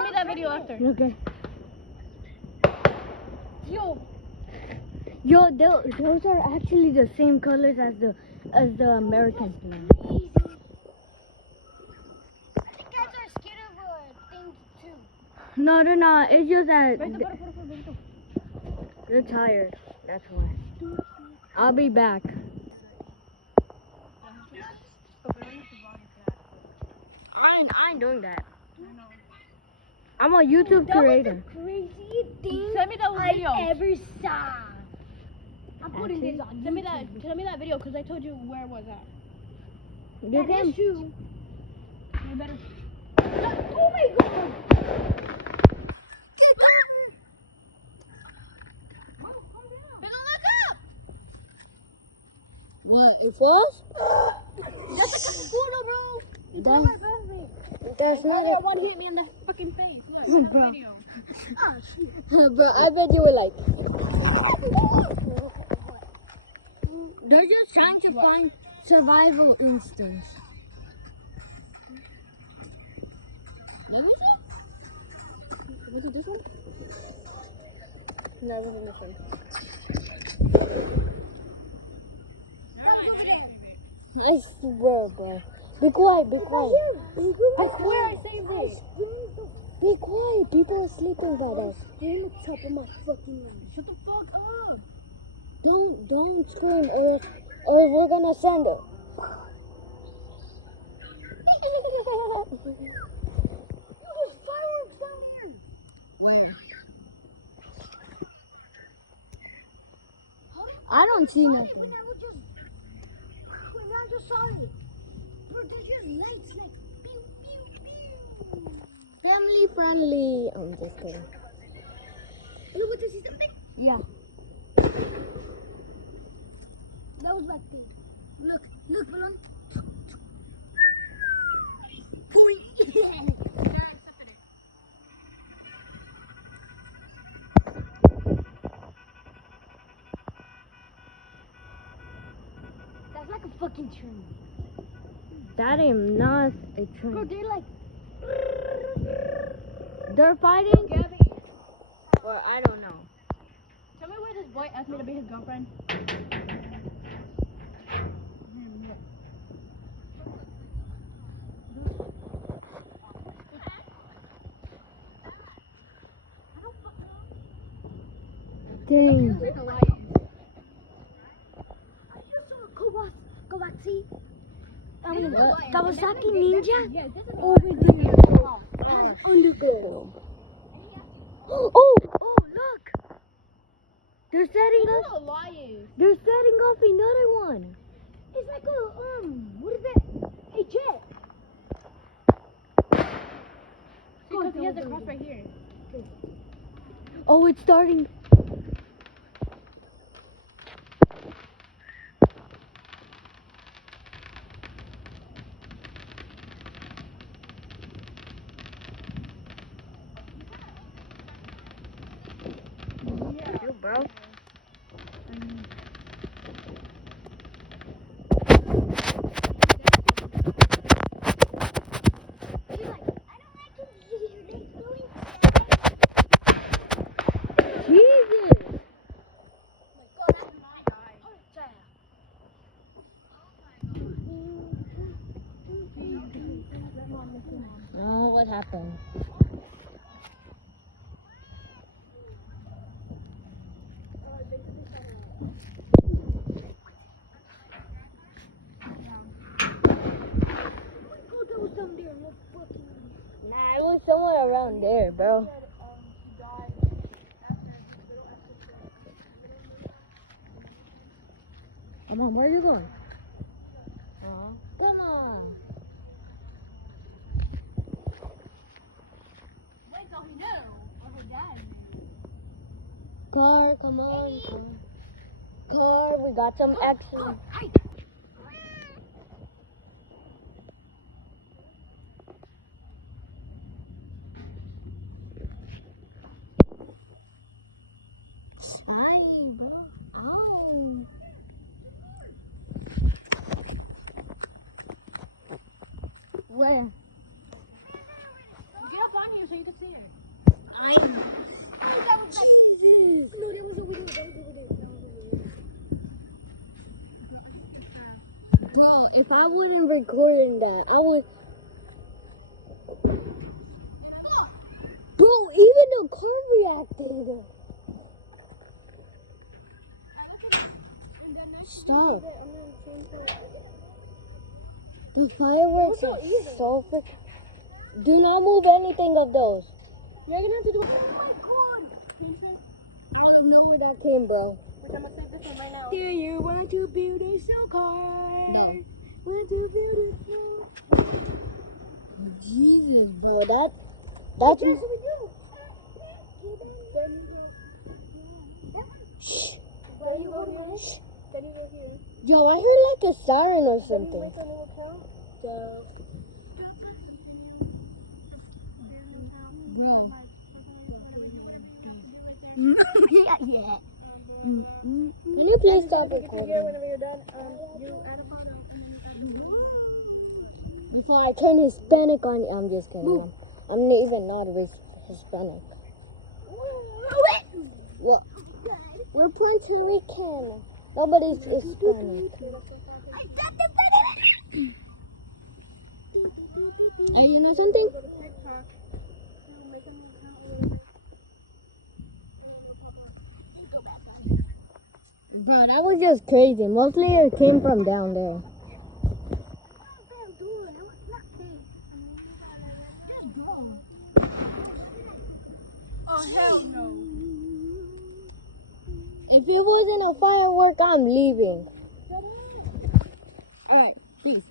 Send me that video after. Okay. Yo, Those are actually the same colors as the American flag. Crazy. The cats are scared of things too. No, they're not. It's just that Benito. they're tired. That's why. I'll be back. I ain't doing that. I'm a YouTube creator. That was the craziest thing Send me that video. I ever saw. I'm putting this on. Send me that video because I told you where it was at. You That can. is true. You better. Oh my god! Get down! Look up! What? It falls? That's like a scooter, bro. It's That's- my birthday. That's not Another it. one hit me in the fucking face. Look, Bro. video. Bro, I bet you were like. They're just trying to find survival instincts. What was it? Was it this one? No, it wasn't this one. I swear, bro. Be quiet, be quiet. I swear I saved it. Be quiet. People are sleeping by us. They're on the top of my fucking line. Shut the fuck up. Don't scream or we're gonna send it. There's fireworks down here. Where? I don't see nothing. When I just saw it. Bro, there's just lights like pew, pew, pew. Family friendly. I'm just kidding. Look what this is. Something. Yeah. That was back there. Look, balloon. That's like a fucking train. That is not a Bro, train. they're like. They're fighting? Gabby, Or I don't know. tell me where this boy asked me to be his girlfriend. Dang. Like a lion. I just saw a Kawatsi. What? Kawasaki Ninja Yeah, this is over there. Has undergo. Oh, look. They're setting this up. is a lion. They're setting off another one. It's like a what is it? A jet. Because he has a cross right here. Oh, it's starting. You, bro. He's like, I don't like to be here. They're doing Jesus. Oh, what happened? Nah, it was somewhere around there, bro. Come on, where are you going? Come on. Wait till he knew. Or her dad knew. Car, come on. Car, we got some action. Ay, bro. Oh. Where? Get up on you so you can see it. Bro, if I wouldn't recording that, I would. Bro, even the car reacted. Stop. The fireworks are so freaking. Do not move anything of those. You're gonna have to do. Oh my god. I don't know where that came, bro. Which I'm gonna save this one right now. Do you want to build a show car? No. Want to build a show? Jesus, bro, that's. What do we do? Shh. Then you go here. Then you go here. Yo, I heard like a siren or Then you something. wait for a little count. Bro. Yeah. Can you please stop Here, recording? whenever you're done, you add a phone. Before I turn Hispanic on you. I'm just kidding. I'm not even not Hispanic. What? We're Puerto Rican. Nobody's Hispanic. Are you know something? Go to TikTok. Make a new account. Bro, that was just crazy. Mostly it came from down there. Oh hell no. If it wasn't a firework, I'm leaving. Alright, peace.